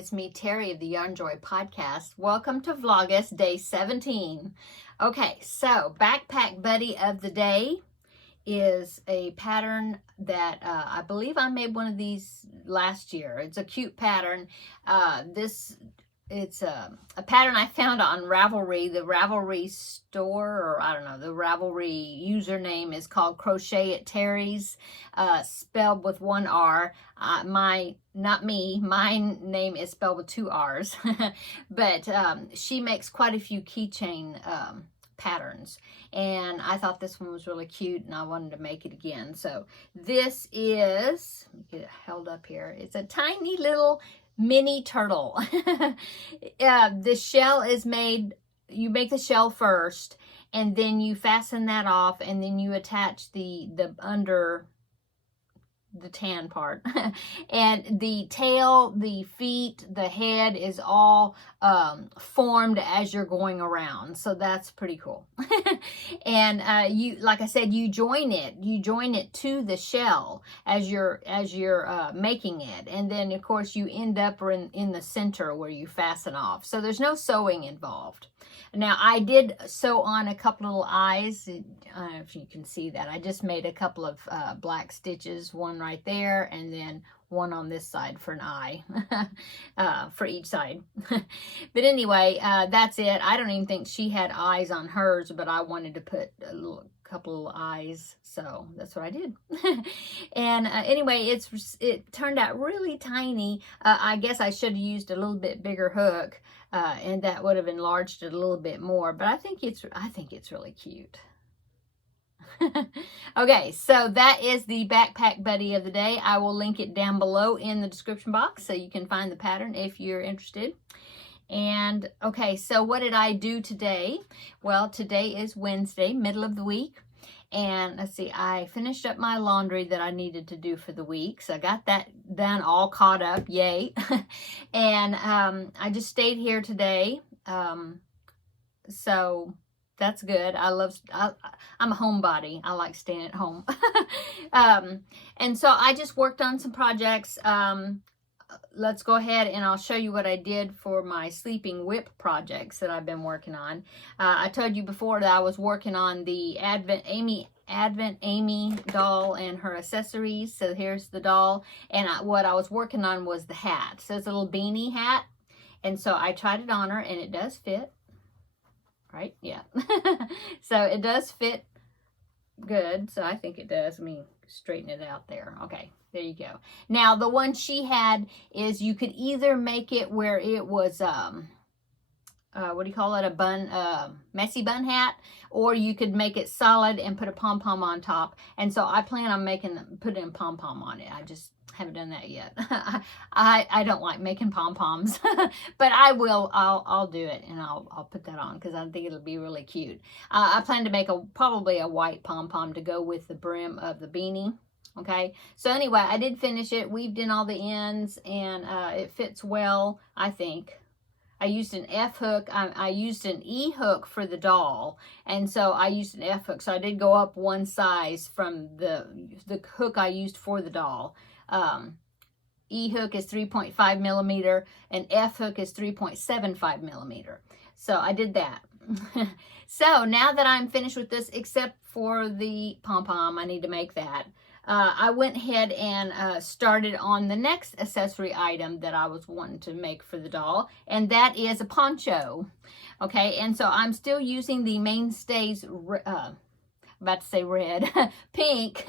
it's me, Terri of the Yarnjoy podcast. Welcome to Vlogust, day 17. Okay, so backpack buddy of the day is a pattern that I believe I made one of these last year. It's a cute pattern. It's a pattern I found on Ravelry, the Ravelry store, or I don't know, the Ravelry username is called Crochet at Terri's, spelled with one R. Not me, my name is spelled with two R's, but she makes quite a few keychain patterns, and I thought this one was really cute and I wanted to make it again. So this is, let me get it held up here, it's a tiny little mini turtle. The shell is made, you make the shell first and then you fasten that off and then you attach the under the tan part and the tail, the feet, the head is all formed as you're going around, so that's pretty cool. And you, like I said, you join it to the shell as you're making it, and then of course you end up in the center where you fasten off, so there's no sewing involved. Now I did sew on a couple little eyes. I don't know if you can see that. I just made a couple of black stitches, one right there and then one on this side for an eye for each side. But anyway, that's it. I don't even think she had eyes on hers, but I wanted to put a couple of eyes, so that's what I did. And anyway, it turned out really tiny. I guess I should have used a little bit bigger hook, and that would have enlarged it a little bit more, but I think it's really cute. Okay, so that is the backpack buddy of the day. I will link it down below in the description box so you can find the pattern if you're interested. And okay, so what did I do today? Well, today is Wednesday, middle of the week. And let's see, I finished up my laundry that I needed to do for the week. So I got that done, all caught up, yay. And I just stayed here today. So that's good. I'm a homebody. I like staying at home. And so I just worked on some projects. Let's go ahead and I'll show you what I did for my sleeping whip projects that I've been working on. I told you before that I was working on the Advent Amy doll and her accessories. So here's the doll, and what I was working on was the hat. So it's a little beanie hat, and so I tried it on her and it does fit. Right? Yeah. So it does fit good. So I think it does. Let me straighten it out there. Okay, there you go. Now the one she had is you could either make it where it was what do you call it, a bun, messy bun hat, or you could make it solid and put a pom-pom on top. And so I plan on putting a pom-pom on it. I just haven't done that yet. I don't like making pom-poms, but I will. I'll do it, and I'll put that on because I think it'll be really cute. I plan to make probably a white pom-pom to go with the brim of the beanie. Okay, so anyway, I did finish it, weaved in all the ends, and it fits well, I think. I used an F hook. I used an E hook for the doll, and so I used an F hook. So I did go up one size from the hook I used for the doll. E hook is 3.5 millimeter, and F hook is 3.75 millimeter. So I did that. So now that I'm finished with this, except for the pom-pom, I need to make that. I went ahead and started on the next accessory item that I was wanting to make for the doll, and that is a poncho. Okay, and so I'm still using the Mainstays, about to say red, pink,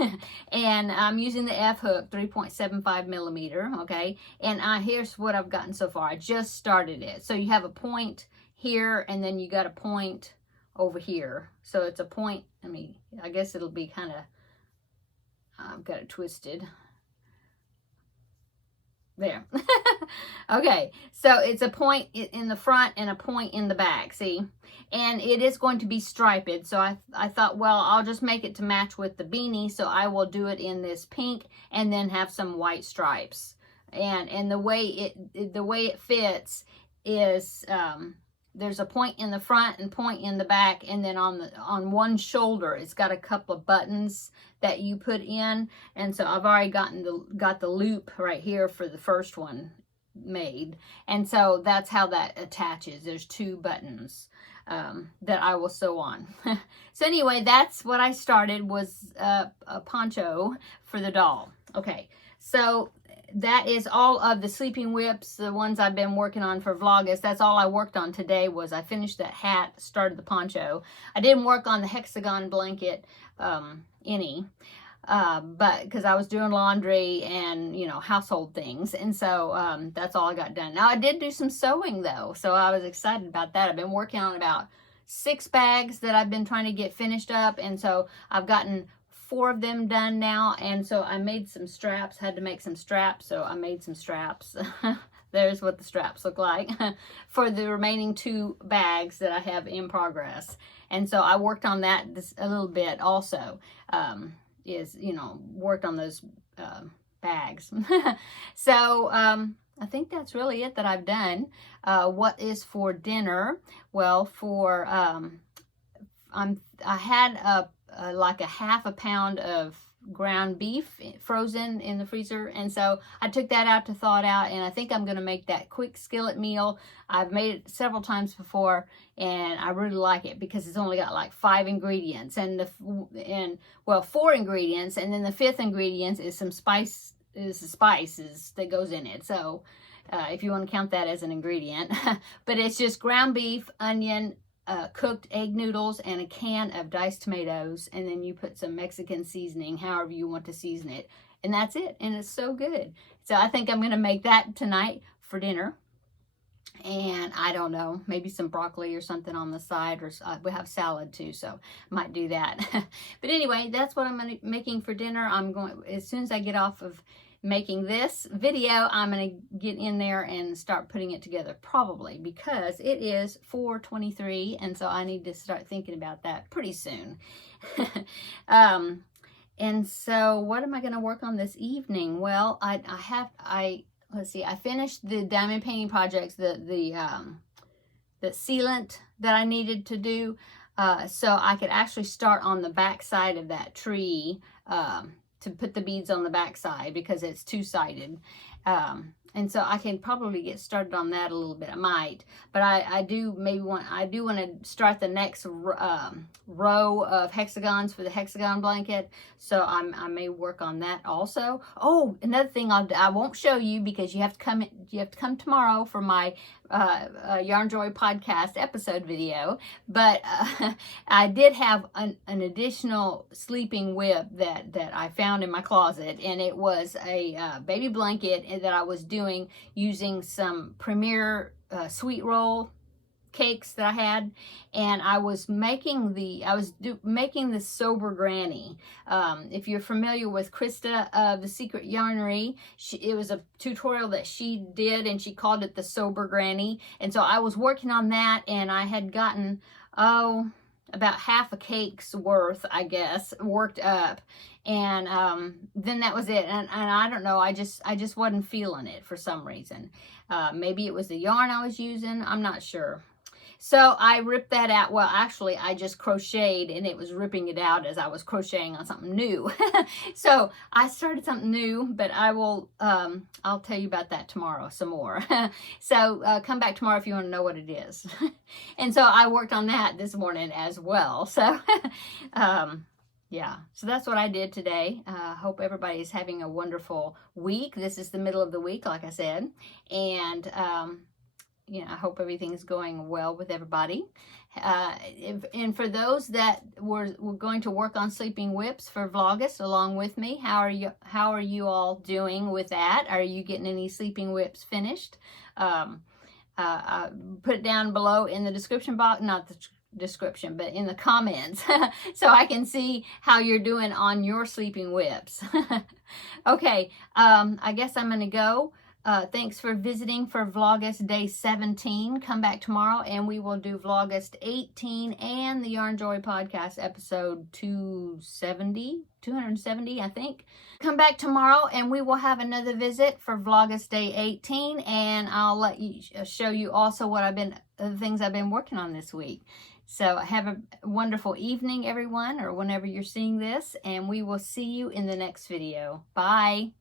and I'm using the F hook, 3.75 millimeter, okay, and here's what I've gotten so far. I just started it. So you have a point here, and then you got a point over here. So it's a point, I guess it'll be kind of, I've got it twisted. There. Okay, so it's a point in the front and a point in the back, see? And it is going to be striped, so I thought, well, I'll just make it to match with the beanie, so I will do it in this pink and then have some white stripes. And the way it fits is there's a point in the front and point in the back, and then on one shoulder it's got a couple of buttons that you put in, and so I've already got the loop right here for the first one made. And so that's how that attaches. There's 2 buttons that I will sew on. So anyway, that's what I started, was a poncho for the doll. Okay, so that is all of the sleeping whips, the ones I've been working on for Vlogust. That's all I worked on today. Was I finished that hat, started the poncho. I didn't work on the hexagon blanket any, but because I was doing laundry and, you know, household things, and so that's all I got done. Now I did do some sewing though, so I was excited about that. I've been working on about 6 bags that I've been trying to get finished up, and so I've gotten 4 of them done now. And so I made some straps, had to make some straps, so I made some straps. There's what the straps look like for the remaining 2 bags that I have in progress. And so I worked on that a little bit also, worked on those bags. So I think that's really it that I've done. What is for dinner? Well, for I had like a half a pound of ground beef frozen in the freezer, and so I took that out to thaw it out, and I think I'm going to make that quick skillet meal. I've made it several times before, and I really like it because it's only got like 5 ingredients, and 4 ingredients, and then the 5th ingredient is some spices that goes in it. So if you want to count that as an ingredient, but it's just ground beef, onion, cooked egg noodles, and a can of diced tomatoes, and then you put some Mexican seasoning, however you want to season it, and that's it, and it's so good. So I think I'm going to make that tonight for dinner, and I don't know, maybe some broccoli or something on the side, or we have salad too, so I might do that. But anyway, that's what I'm making for dinner. I'm going, as soon as I get off of making this video, I'm going to get in there and start putting it together, probably, because it is 4:23, and so I need to start thinking about that pretty soon. And so what am I going to work on this evening? Well, let's see, I finished the diamond painting projects, the sealant that I needed to do, so I could actually start on the back side of that tree, to put the beads on the back side, because it's 2-sided. And so I can probably get started on that a little bit. I might, but I do want to start the next row of hexagons for the hexagon blanket. So I may work on that also. Oh, another thing I won't show you, because you have to come tomorrow for my Yarnjoy podcast episode video. But I did have an additional sleeping whip that I found in my closet, and it was a baby blanket that I was doing using some Premier sweet roll cakes that I had, and I was making the sober granny. If you're familiar with Krista of The Secret Yarnery, it was a tutorial that she did, and she called it the sober granny. And so I was working on that, and I had gotten about half a cake's worth, I guess, worked up. And then that was it, and I don't know, I just wasn't feeling it for some reason. Maybe it was the yarn I was using, I'm not sure. So I ripped that out. Well, actually, I just crocheted, and it was ripping it out as I was crocheting on something new. So I started something new, but I'll tell you about that tomorrow some more. So come back tomorrow if you want to know what it is. And so I worked on that this morning as well. So yeah, so that's what I did today. Hope everybody is having a wonderful week. This is the middle of the week, like I said. And I hope everything's going well with everybody. And for those that were going to work on sleeping whips for Vlogust along with me, how are you all doing with that? Are you getting any sleeping whips finished? Put it down below in the description box, not the description, but in the comments, so I can see how you're doing on your sleeping whips. Okay, I guess I'm gonna go. Thanks for visiting for Vlogust Day 17. Come back tomorrow and we will do Vlogust 18 and the Yarnjoy podcast episode 270, I think. Come back tomorrow and we will have another visit for Vlogust Day 18, and I'll let you show you also what the things I've been working on this week. So have a wonderful evening, everyone, or whenever you're seeing this, and we will see you in the next video. Bye.